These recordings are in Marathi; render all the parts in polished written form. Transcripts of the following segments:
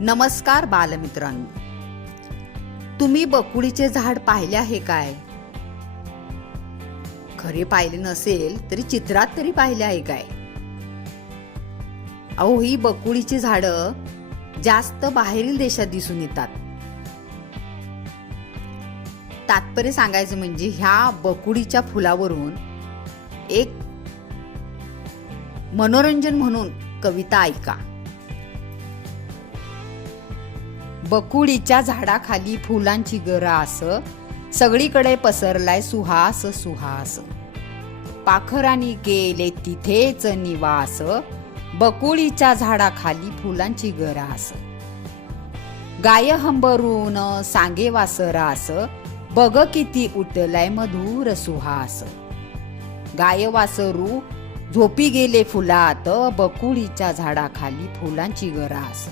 नमस्कार बालमित्रांनो, तुम्ही बकुळीचे झाड पाहिले आहे काय? खरे पाहिले नसेल तरी चित्रात तरी पाहिले आहे काय? अहो, ही बकुळीची झाडं जास्त बाहेरील देशात दिसून येतात. तात्पर्य सांगायचं म्हणजे ह्या बकुळीच्या फुलावरून एक मनोरंजन म्हणून कविता ऐका. बकुळीच्या झाडाखाली फुलांची गरास, सगळीकडे पसरलाय सुहास सुहास. पाखरांनी केले तिथेच निवास, बकुळीच्या झाडाखाली फुलांची गरास. गाय हंबरून सांगे वासरास, बघ किती उठलाय मधुर सुहास. गाय वासरू झोपी गेले फुलात, बकुळीच्या झाडाखाली फुलांची गरास.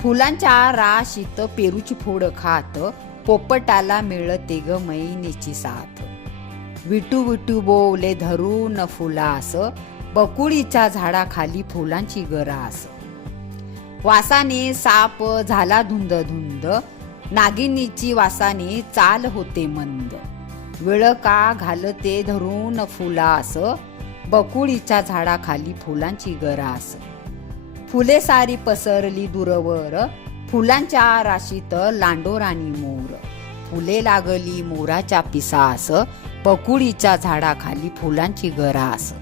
फुलांच्या राशीत पेरूची फोड खात, पोपटाला मिळते ग मैनेची साथ. विटू विटू बोले धरून फुलास, बकुळीच्या झाडाखाली फुलांची गरास. वासाने साप झाला धुंद धुंद, नागिनीची वासाने चाल होते मंद. वेळ का घालते धरून फुलास, बकुळीच्या झाडाखाली फुलांची गरास. फुले सारी पसरली दूरवर, फुलांच्या राशीत लांडोरानी मोर. फुले लागली मोराच्या पिसास, बकुळीच्या झाडाखाली फुलांची गरास.